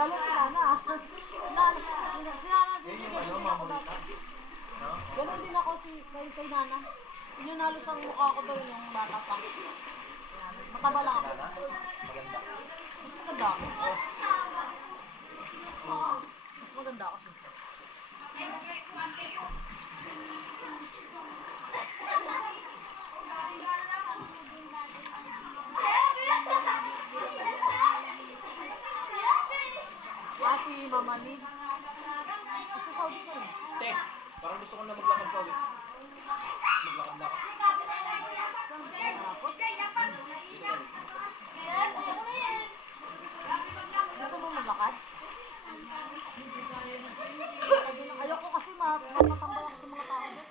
Lalo si Nana. ah. Lalo si Nana. Si Nana, si ano? Ganon din ako si kay, kay Nana. Yun halos ang mukha ko daw yung bata pa. Mataba lang ako. Nana? Maganda. Mas maganda ako. Maganda ako. Si Mama Lee. Sa Saudi ka rin. Te, parang gusto ko na maglakad pa ulit. Maglakad-lakad. Tapos, Dito ka rin. gusto mo maglakad? Ayoko kasi ma- matambay ako sa mga tao doon.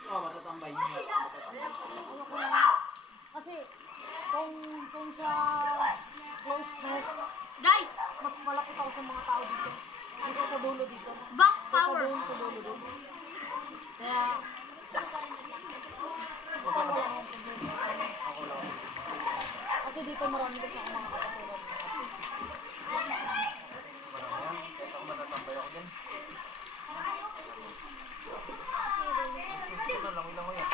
Oo, oh, matatambay. Matatambay. Ayoko na. Kasi kung kung sa closeness, Day! mas malapit ako sa mga tao dito. Dito sa dulo dito. Back Sa power! dulo, sa dulo doon. Kaya, Magkano ba? ako Ako lang. Kasi dito marami kasi ako mga katulad. Marami yan. Kahit ako matatambay ako dyan. Susunod lang. Ilang ko yan.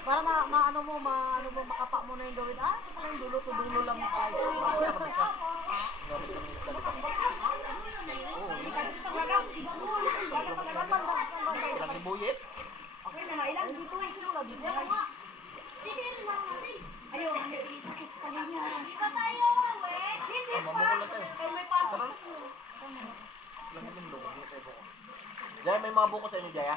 Para ma, ma ano mo, ma ano mo, makapa mo na yung gawin. Ah, ito pala yung dulo to dulo lang pala kami isa. Gamit kami isa. Oo, yun. Ilang ribuyet? Okay na, ilan dito eh, simula dito. Ah, mamukul na tayo. Tara na. Ilang lumindong. Hindi tayo buko. Jaya, may mga buko sa inyo, Jaya?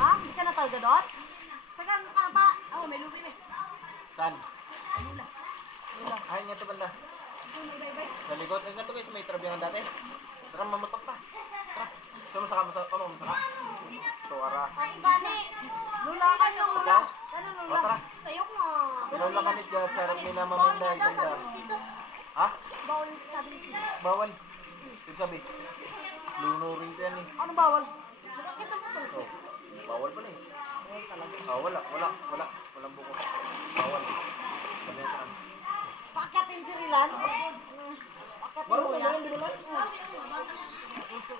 Ha? Hindi ka na talaga doon? Sagan ka na pa? Oo, may lubi eh. Saan? Ay, nga ito banda. Sa likod. Ay, nga ito guys, may trabihan dati. Tara, mamutok pa. Tara. Saan mo saka? Masaka? Ano, masaka? Tuara. Lula ka nung lula. Ano O lula? tara. Sayok nga. Lola kanit dyan. Sarap ni na maminday. Ganda. Ha? Bawal sabi dito. Bawal. Ito sabi. Lunurin ko yan eh. Ano bawal? Oh, bawal pala eh. Ah, wala, wala, wala. Walang buko. Bawal. Sabi yan. Pakatin si Rilan. Pakatin Marunong mo ka yan. ba yan, di ba lang?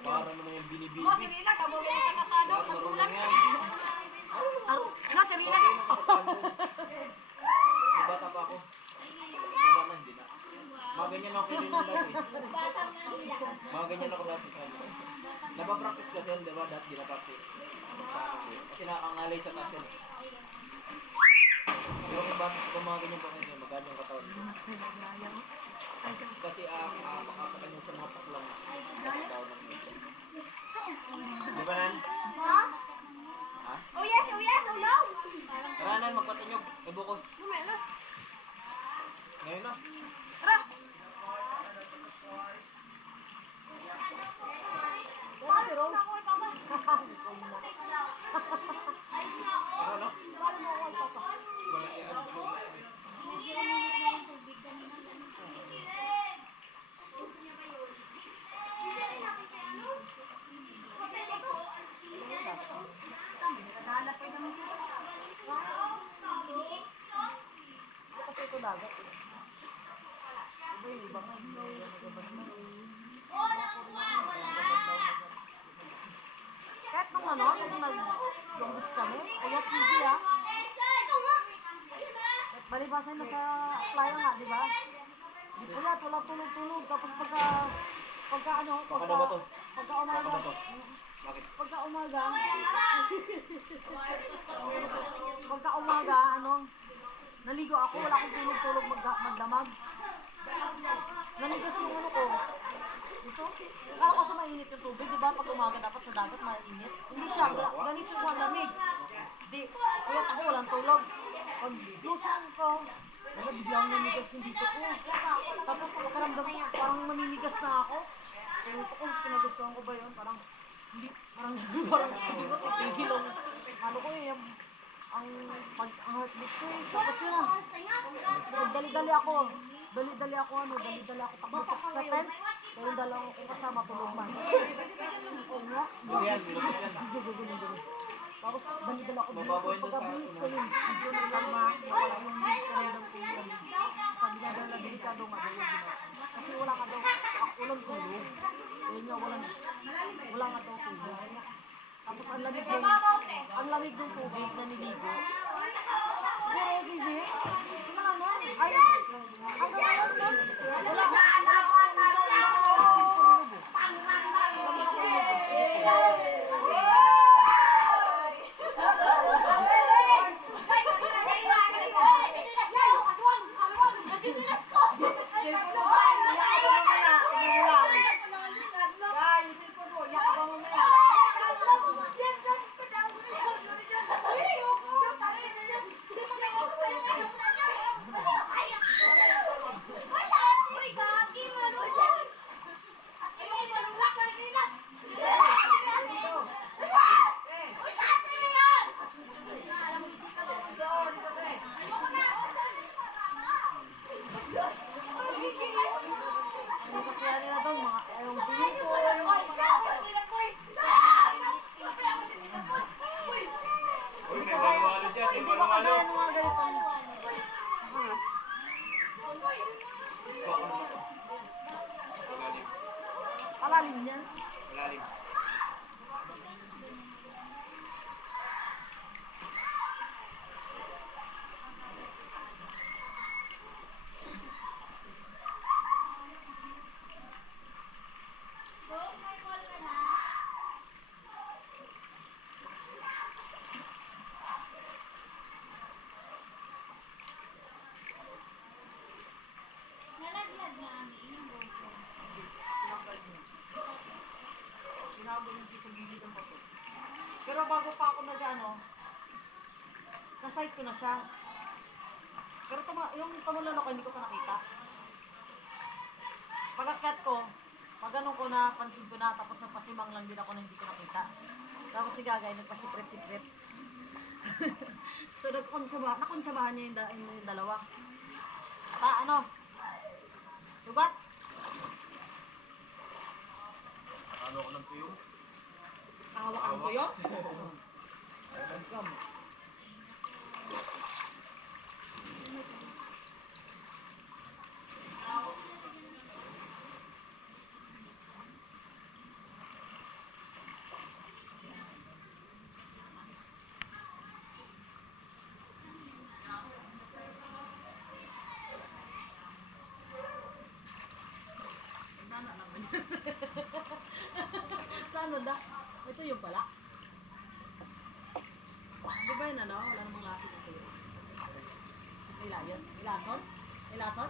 Para naman yung binibibi. Mo, Serena, kamo ka kakatado, patulan. Aro, na, Serena. May bata pa ako. Wala na, hindi na. Mga ganyan ako yun dati. Sa kanya. Napapractice kasi yun, di ba? Dati ginapractice. Sa akin. Kasi nakakangalay sa taas yun. Pero kung bakit ko mga ganyan pa kasi magkano yung katawan ko. Kasi ah, apak-apakan yun sa mga paklang. Ng Di ba nan? Ha? Ha? Oh yes, oh yes, oh no. Tara nan, magpatunyog. Ibo ko. Ngayon na. Tara. Wala si Rose. Ako, ikaw ba? Ano, no? Wala eh, ano, wala. Kasi ito dagat. eh. Iba yung iba nga. Iba yung nagabad mo. Kahit nung ano, nung kami, ayat easy ah. Balibasan na sa playa nga, di ba? Di pula, wala tulog-tulog. Tapos pagka, pagka ano, pagka, pagka Baka umaga? Bakit? pagka umaga, pagka umaga, ano, naligo ako, wala akong tulog-tulog mag magdamag. Nanigas yung ano ko. Dito? Akala ko sa mainit yung tubig, di ba? Pag umaga dapat sa dagat mainit. Hindi siya, ga- ganito siya lamig. Di, kaya ako walang tulog. Pag lusang ko, wala biglang nanigas yung dito ko. Tapos pagkaramdam ko, parang maninigas na ako. Kaya ko, kung pinagustuhan ko ba yun, parang hindi, parang parang hindi ko titigil ang ano ko eh, yung, ang pag ang heartbeat ko eh. Tapos yun dali-dali ako. Dali-dali ako ano, dali-dali ako takbo sa, tent. Pero dala ako kasama tulog man. Oo nga. Hindi. Tapos dali-dali ako dito. Pagkabihis sa ko yun, medyo naglalma, wala yung karamdam ko yun. Sabi nga daw na delikado nga daw yun. Kasi wala ka daw, walang tulog. Ayun nga, walang, wala nga daw tulog. Tapos ang lamig ng, ang lamig ng tubig na niligo. Siguro, Zizi, tingnan mo, ay, ang nun, wala, wala, Ano kasi ano na doon, mga, yung swimming pool, Uy, Hindi ba Ahas. Malalim. Alalim yan. Malalim. Pero bago pa ako nag ano, na-site ko na siya. Pero tama, yung tumulan ako, hindi ko pa nakita. Pagkakat ko, pag ano ko na, pansin ko na, tapos napasimang lang din ako na hindi ko nakita. Tapos si Gagay, nagpa-secret-secret. so, nag-ontsaba, nakontsabahan niya yung, da, yung dalawa. Ta, ano? Lubat? Ano ko ng tuyo? Welcome. Tuyo pala. Di ba yun ano? Wala namang lasa ng tuyo. Ilayon? Ilason? Ilason?